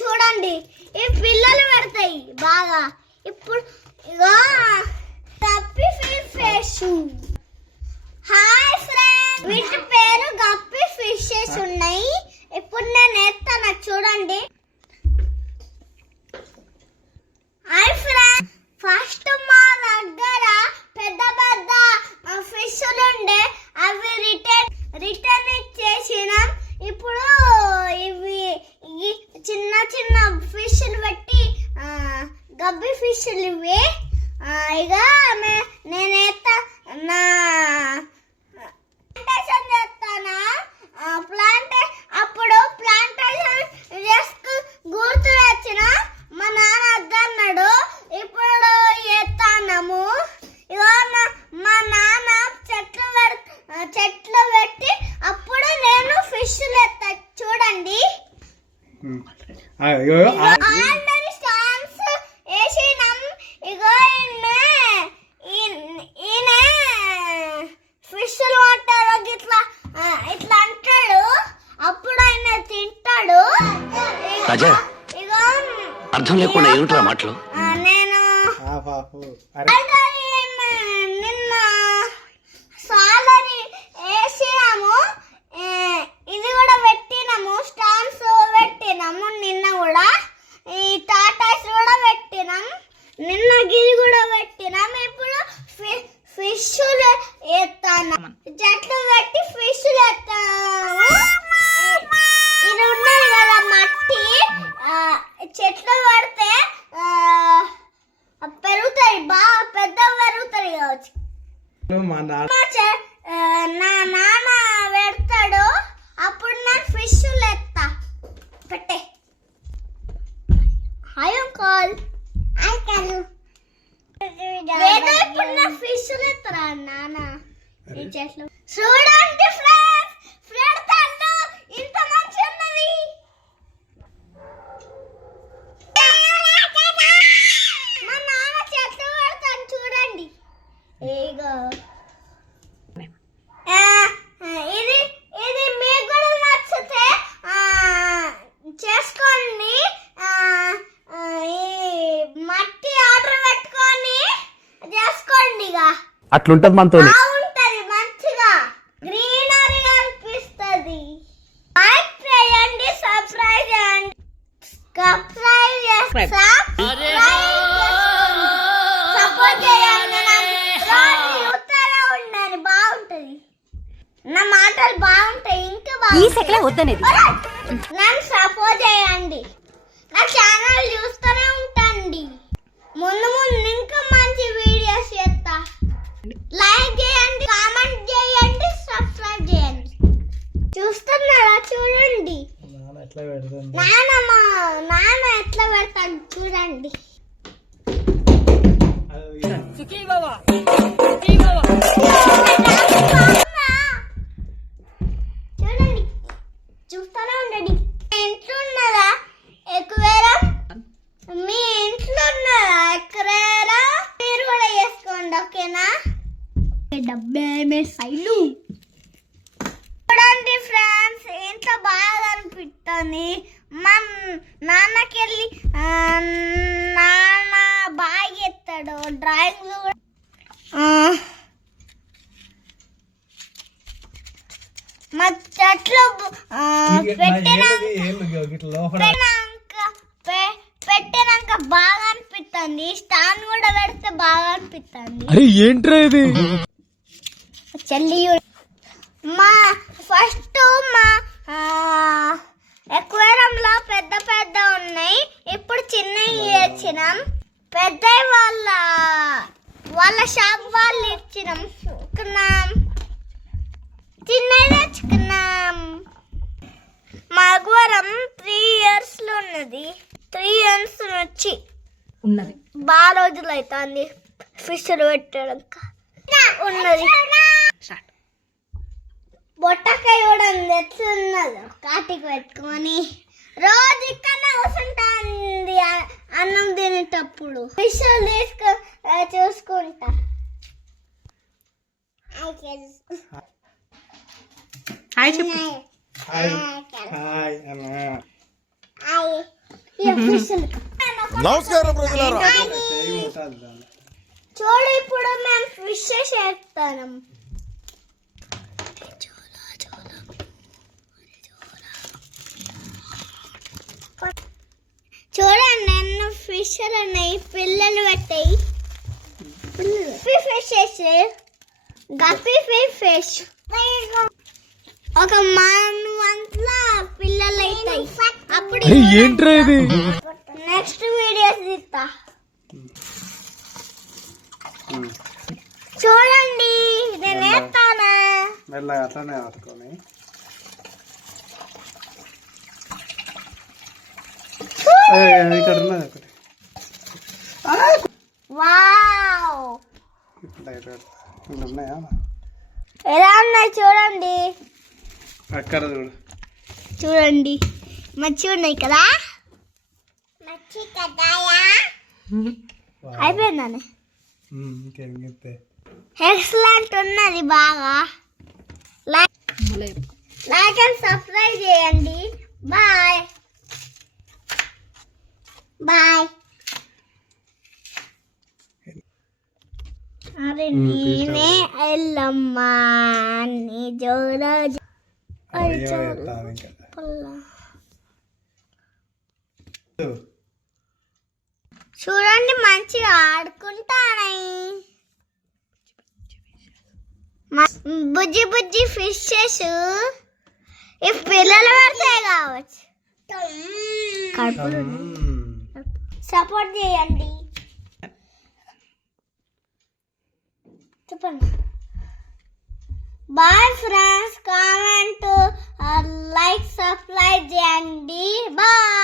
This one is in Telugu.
చూడండి ఈ పిల్లలు పెడతాయి బాగా. ఇప్పుడు ఇగో గప్పి ఫిషెస్. హాయ్ ఫ్రెండ్స్, వీటి పేరు గప్పి ఫిషెస్ ఉన్నాయి. ఇప్పుడు నేను ఎత్తాను చూడండి. హాయ్ ఫ్రెండ్స్, ఫస్ట్ మా దగ్గర పెద్ద పెద్ద ఫిష్లు ఉండే, అవి రిటర్న్ ఇచ్చేసినాం. ఇప్పుడు ఇవి చిన్న చిన్న ఫిష్లు పెట్టి గబ్బి ఫిష్లు ఇవి. ఇక నేనైతే నా ప్లాంటేషన్ చేస్తానా. అప్పుడు ప్లాంటేషన్ చేస్తూ గుర్తు వచ్చిన మా నాన్న అద్దన్నాడు. ఇప్పుడు ఎత్తాము. ఇక మా నాన్న చెట్లు పెట్టి అప్పుడు నేను ఫిష్లు ఎత్తా చూడండి. ఆల్రెడీ స్టాన్స్ వేసినాం. ఇగో ఈయన ఫిష్లు అంటారు ఇట్లా ఇట్లా అంటాడు. అప్పుడు ఆయన తింటాడు. ఇగో అర్థం లేకుండా ఏమిట్రా మాటలు. నేను నిన్న సాలరీ వేసినాము. ఇది కూడా పెట్టినాము, స్టాండ్స్ పెట్టినాము. నిన్న కూడా ఈ టాటాస్ కూడా పెట్టినాం. నిన్న గిరి కూడా పెట్టినాం. ఇప్పుడు ఫిష్లు ఎత్తాను. చెట్లు పెట్టి ఫిష్లు ఎత్తాము. ఇది ఉన్నది కదా మట్టి, చెట్లు పడితే పెరుగుతాయి, బాగా పెద్ద పెరుగుతాయి కావచ్చు. నా నాన్న పెడతాడు. అప్పుడు నేను ఫిష్లు ఎత్తా. పెట్టే హాయ్ అంకల్. ఇప్పుడు నా ఫిష్లు ఎత్తరా నాన్న ఈ చెట్లు. చూడండి ఫ్రెండ్స్, పెడతాను. ఇంత మంచి ఉన్నది. మా నాన్న చెట్లు పెడతాను చూడండి. ఇగో ఇది మీకు కూడా నచ్చితే చేసుకోండి. మట్టి ఆర్డర్ పెట్టుకొని చేసుకోండి. ఇక అట్లుంటది మనతో. బాగుంటది, మంచిగా గ్రీనరీ అనిపిస్తుంది. లైక్ చేయండి, సబ్స్క్రైబ్ చేయండి. సపోర్ట్ చేయండి. ఉండండి, బాగుంటది. నా మాటలు బాగుంటాయి, ఇంకా వద్దనేది. నన్ను సపోర్ట్ చేయండి. నా ఛానల్ చూస్తూనే ఉంటాండి. ముందు ఇంకా మంచి వీడియోస్ చేస్తా. లైక్ చేయండి, కామెంట్ చేయండి, సబ్స్క్రైబ్ చేయండి. చూస్తున్నారా చూడండి. నాన్న ఎట్లా పెడతాడు చూడండి. చూడండి, చూస్తూనే ఉండండి. ఇంట్లో ఉన్నదా ఎక్కువేరా? మీ ఇంట్లో ఉన్నదా ఎక్కువేరా? మీరు కూడా చేసుకోండి, ఓకేనా? సైలు చూడండి ఫ్రెండ్స్, ఎంత బాగా అనిపిస్తుంది. మా నాన్నకెళ్ళి నాన్న బాగా ఎత్తాడు డ్రాయింగ్ కూడా. మా చెట్లు పెట్టినాక బాగా అనిపిస్తుంది. స్టాండ్ కూడా పెడితే బాగా అనిపిస్తుంది. ఏంట్రా ఇది? చెల్లి మా ఫస్ట్ మా ఎక్వేరియంలో పెద్ద పెద్ద ఉన్నాయి. ఇప్పుడు చిన్నవి ఇచ్చినాం. పెద్ద వాళ్ళ షాప్ వాళ్ళు ఇచ్చినాం. చిన్నది తెచ్చుకున్నాం. మా ఎక్వేరియం 3 years లో ఉన్నది. 3 years వచ్చి ఉన్నది. బాగా రోజులు అవుతుంది ఫిష్లు పెట్టడానికి ఉన్నది. బొట్టకాయ కూడా ఎట్లున్నదో కాటికి పెట్టుకొని రోజు ఇక్కడనే కూర్చుంటుంది అన్నం తినేటప్పుడు. ఫిష్లు తీసుకు చూసుకుంటా. హాయ్ చెప్పు. హాయ్ హాయ్ అన్న. హాయ్ నమస్కారం ప్రజలారా. చూడు ఇప్పుడు మేము ఫిష్ చేస్తాను. చూడండి నన్ను ఫిష్లు ఉన్నాయి, పిల్లలు పెట్టాయి. ఫిషెస్ గప్పి ఫిష్ ఒక మనవంట్ల పిల్లలు అవుతాయి. అప్పుడు ఏంట్రా ఇది? నెక్స్ట్ వీడియోస్ తీస్తా. చూడండి నేను వేస్తానా. మెల్లగా అట్లనే పట్టుకొని ఇక్కడ ఉన్నది ఒకటి. వావ్ ఇక్కడ ఉన్నాయా? ఎలా ఉన్నాయి చూడండి. అక్కడ చూడు. చూడండి మంచిగా ఉన్నాయి కదా. మంచి కదాయా అయిపోయిందని. ఇంకేం చెప్తే ఎక్సలెంట్ ఉన్నది బాగా. లైక్ అండ్ సబ్స్క్రైబ్ చేయండి. Bye bye. అరే నేనే ఎల్లమ్మా నీ జోర చూడండి మంచిగా ఆడుకుంటానై. బుజ్జి బుజ్జి ఫిషెస్ ఈ పిల్లలు పడతాయి కావచ్చు. కడుపులు సపోర్ట్ చేయండి. చెప్పండి. Bye friends. Comment like subscribe చేయండి. బాయ్.